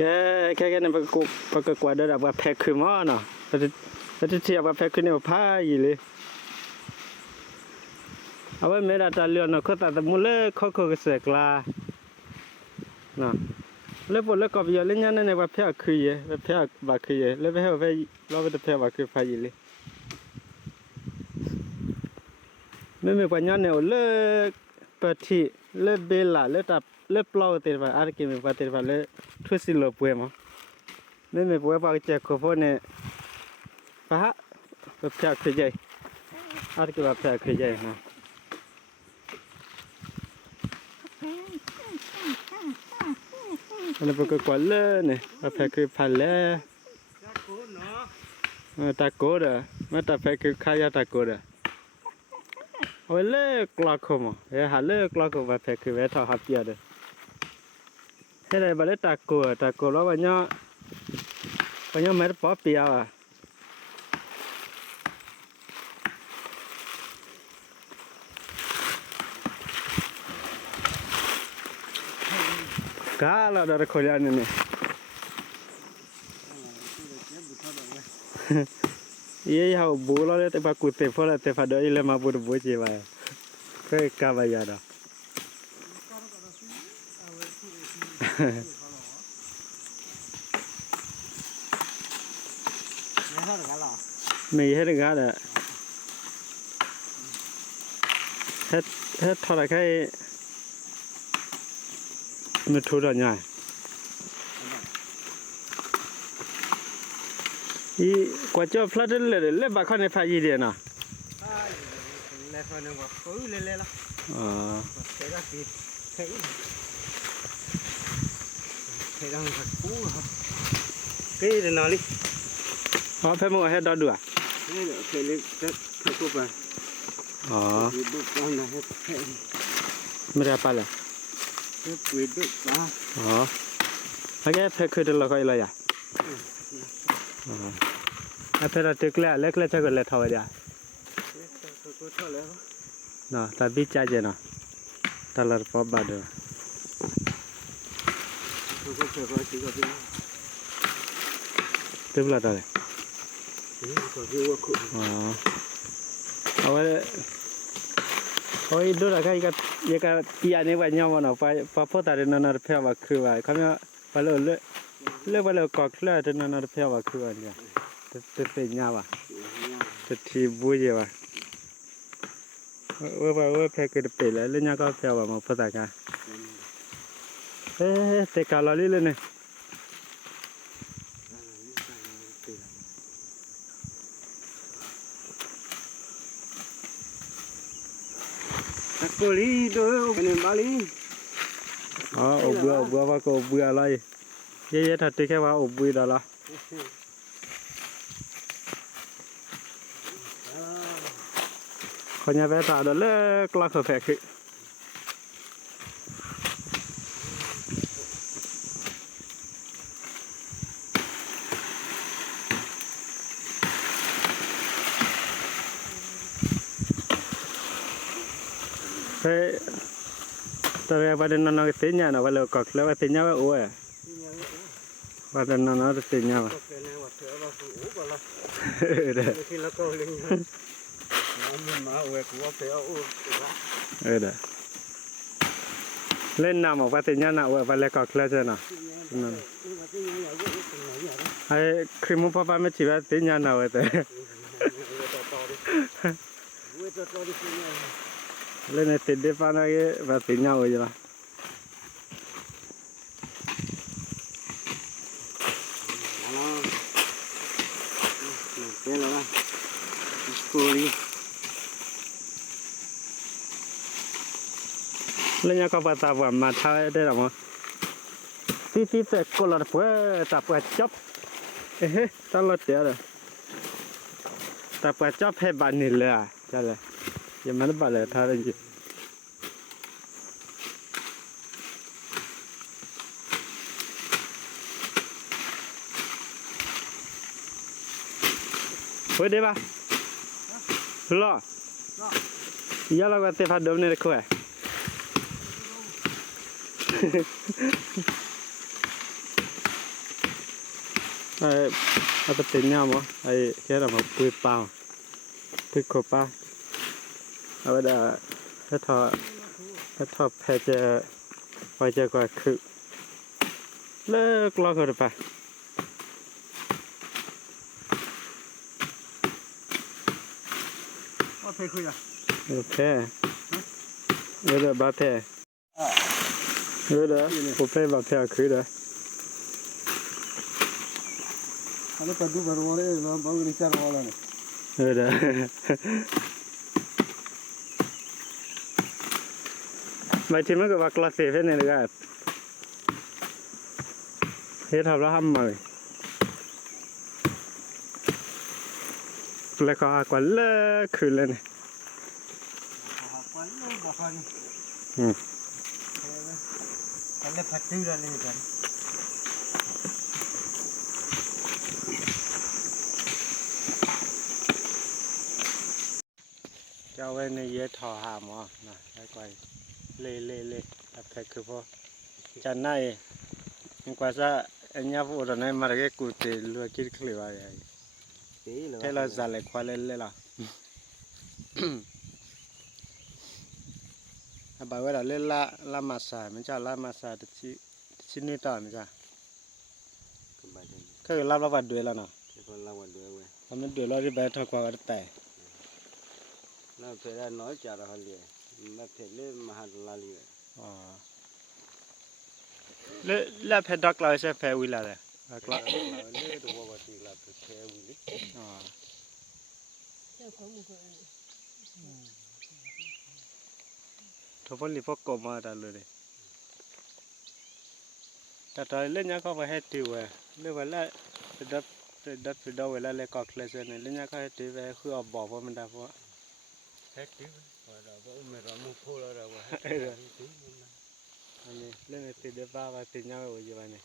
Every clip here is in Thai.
cái này bác cái quả đó là bác phê khử mỏ nè bác thì bác phê khử này phá gìเลยเอาไว้ไม่ได้ตาเลือนเนาะเขาตัดมุเล่เขาก็เสกลาเนาะเล่ปวดเล่กอบเยอะเล่นยันนั่นเนี่ยบาเพียคือเยบาเพียบาคือเยเล่ไปให้ไปเราไปเพียบาคือไฟยี่เลยไม่มีปัญญาเนี่ยเล่ปฏิเล่เบลล่าเล่ตับเล่เปล่าเตะไปอาร์กิมีปฏิไปเล่ทุสิโลป่วยมั้งไม่มีป่วยปากเจ็บคอพวกเนี่ยปะฮะบาเพียคือเยอาร์กิบาเพียคือเยนะอันนี้เป็นกวาดเลยเนี่ยมาแพคือพันแล้วตะโกดอ่ะมาตะแพคือขายตะโกดอ่ะเอาเลิกลากมาหาเลิกลากมาแพคือเวทหับเยอะเลยให้ได้บัลเลตะโกแล้ววันนี้ไม่ได้ป๊อปปี้อ่ะKalau ada kolian ini, iya ya bola le te pakute pola te pada ile mabur boje ba, ke kabaya dah. Mày hết gà đó, hết thằng cáiไม่ทุเรศง่ายอีกว่าจะพลัดเลยบ้าข้างในพายีเดียนะเล่คนนึงว่าเขาเล่ละเทระปีเทดังสักปูครับเฮ้ยเดี๋ยวนอนลิอ๋อเพิ่มมาให้ดอดูอ่ะนี่เทเล็กจะเทกูไปอ๋อไม่ได้ไปเลยปุ๋ยดุป่ะอ๋อแล้วแกเพคคือเราก็อีเลยอ่ะอ๋อแล้วเพเราตึกแล้วเล็กๆจะก็เล็กเท่าไหร่อ่ะเนาะแต่บิจาเจเนาะตลอดพอบาดเลยตึกแล้วอะไรอ๋อเอาไว้โอ้ยดูแล้วก็อีกปีอันนี้วันยามวันเอาไปพอตาเดินนานๆเพียบว่าคือว่าเขาเนี่ยไปเลยไปเลยกอกเลยเดินนานๆเพียบว่าคือว่าเนี่ยจะเป็นยาว่ะจะทีบุยว่ะว่าเพียคือจะเป็นแล้วเรื่องนี้ก็เพียบว่ามาพอตากันแต่การเราเลยเนี่ยบลีด้วยเป็นบลีอ๋ออบว่าก็อบอะไรเยอะๆถัดที่แค่ว่าอบวีดอลละคนยังไปตาดอลเลิกลักแฝงคือเฮ้ยแต่ว่าเดินนอนก็เสียเนี่ยนะว่าเรากอกแล้วว่าเสียเนี่ยว่าโอ้ยว่าเดินนอนก็เสียเนี่ยว่าเด้อที่ละก็เลยมาเวกว่าเสียโอ้เด้อเล่นน้ำออกว่าเสียเนี่ยนะว่าเรากอกแล้วใช่ไหมนั่นไอ้คือมุพ่อป้าไม่ชิว่าเสียเนี่ยนะว่าแต่เล่นในติดเดฟานะก็แบบสิญญาเลยจ้ะเป็นแล้วนะกูรีเล่นยังก็ปัตตาวันมาท้ายได้หรอมั้งที่เสกก็หลอดเพื่อตับเปิดจ็อบตลอดเดียวเลยตับเปิดจ็อบให้บานนี่เลยอ่ะใช่เลยยังไม่ได้บานเลยท่าอะไรอยู่เฮ้ยเดี๋ยวป่ะรออย่าเราก็เตะพัดดมเนี่ยคุย เอาไปเป็นเนี่ยมั้งไอ้แค่เรามาปุยเปล่าปุยขบป้าเอาไปด่าถ้าทอแพ้จะไปจะกว่าคือเลิกรอกันไปว่าเพคุยอ่ะโอเคเดี๋ยวบ้าแพ้เดี๋ยวผมแพ้บ้าแพ้คือเด้ออันนี้ก็ดูบารวาเลยเราบางทีจะรอแล้วเนี่ยเด้อไม่ที่มันก็ว่าคลาสสิกเนี่ยเลยครับเฮ็ดทำแล้วทำมาแล้วก็กว่าเลิกคืนเลยเนี่ยวันนี้บอกกันวันนี้พัดตื้อเลยกันเจ้าไว้ในเย็ดถอหามอ่ะนะแล้วก็เล่แต่แพ้คือพอจันไหนยังกว่าจะอันนี้พวกเราเนี่ยมาเรียกกูเตะลัวคิดคลีว่าไงเท่าเราจะเล็กกว่าเล่ล่ะบ่าวเราเล่นละมาสายมันจะละมาสายที่นี่ต่อมันจะคือรับวัดด้วยแล้วเนาะทำมันด้วยแล้วที่แบบถอดกว่าก็แต่น่าเพื่อนน้อยจัดอะไรน่าเพื่อนเล่นมหาลาลีอ๋อแล้วเพดดักเราใช้เพวิลาเลยดักเราเล่นตัววัดที่เราเพวิลิอ๋อทุกคนรีบพกกมาได้เลยแต่ตอนเล่นยังเขาไปให้ติวเเรื่องเวลาดับเวลาเล่นก็เคลื่อนเล่นยังเขาให้ติวคือเอาบอกว่ามันได้เพราะให้ติวเราก็ไม่รู้มุขแล้วเราว่าอันนี้เล่นติดเดือบบ้าว่าติดเงาอยู่วันนี้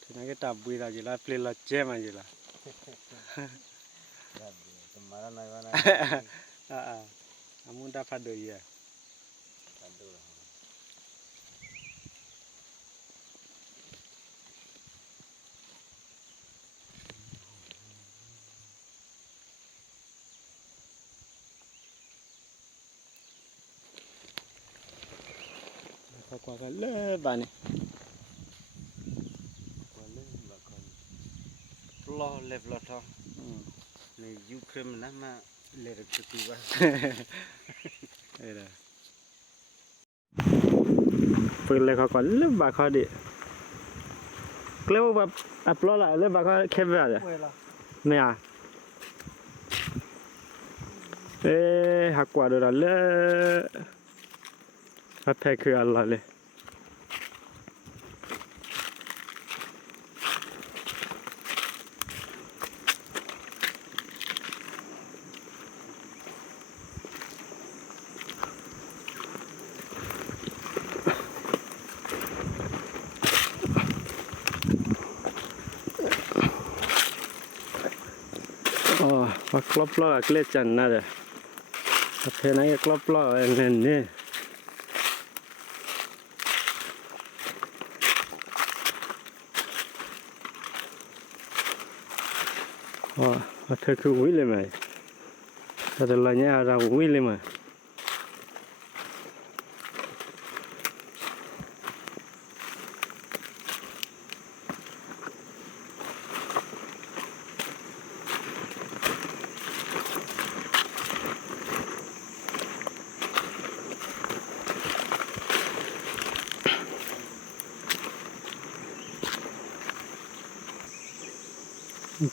ทีนั้นก็ตับบุยเราอยู่ละเปลี่ยนละเจ้มาอยู่ละสมัยนั้นวันนั้นอามุนดาฟัดดูยี่เขากว่ากันเลยบ้านนี้รอเล็บรอท้องในยูเครนนะมาเล็บจุดที่ว่าปืนเลยเขาก่อนเริ่มบาเขาดิเรียกว่าแบบอัพโหลดละเริ่มบาเขาเข้มไปอ่ะไม่อ่ะหักกว่าดูละเลยอัพแพ้คืออะไรเลยว่าครบล้อเกล็ดจันน่ะเด้อเพนังครบล้อเอ็นนี่ว่าเธอคือวิ่งเลยไหมแต่ละเนี่ยเราวิ่งเลยไหม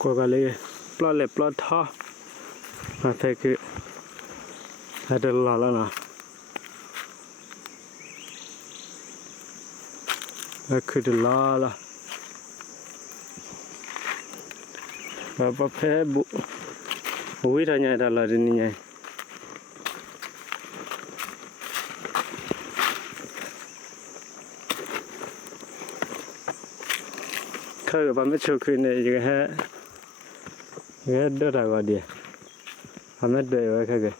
กว่ากันเลยปลอดเล็บปลอดท่อมาเทคือให้เดินหล่อแล้วนะคือเดินหล่อละแบบประเภทบุวิธีเนี่ยตลอดนี่ไงคือแบบไม่ชัวร์คือเนี่ยยังไง ये डरा गया दिया हमें दे हुआ क्या गए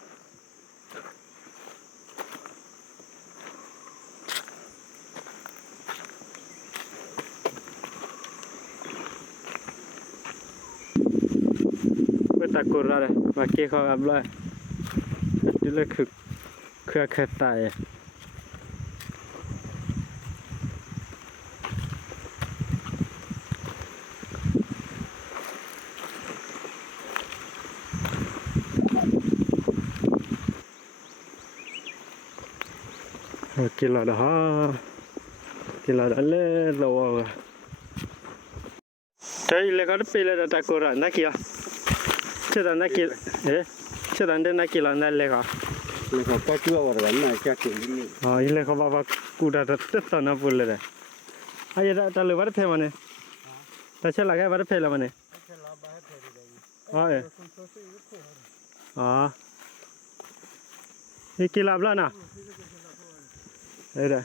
ตะกุระเลยมาเกี่ยวกับอะไรดูเลยคือเครือข่ายตายกินแล้วนะฮะกินแล้วเลยเราเฮ้ยเล็กก็ไปเลยตะกุระนักเกี่ยวเชื่อนักกิลเชื่อเดินนักกิลนั่นเลยค่ะ เลยเขาก็ชั่วว่ากันนะแค่ถึงนี่ อ๋อเลยเขาบอกว่ากูได้ตัดตอนนั้นพูดเลยไอ้ยัดตะลุยวัดเพลมันเนี่ยแต่เชื่อละแค่วัดเพลมันเนี่ยอ๋ออ๋อนี่กินลาบแล้วนะเอ้ยเด้อ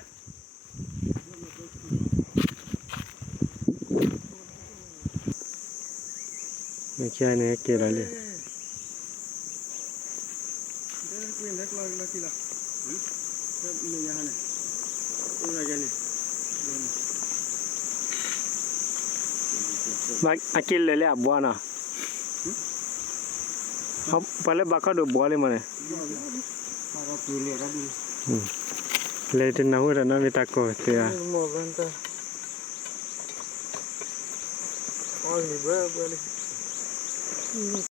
ไม่ใช่เนี่ยกินอะไรมากินเลยเลยบัวนะเขาไปเลยบักเขาดูบัวเลยมันเนี่ยเลยที่น้าหัวน้ามีตะโกเสีย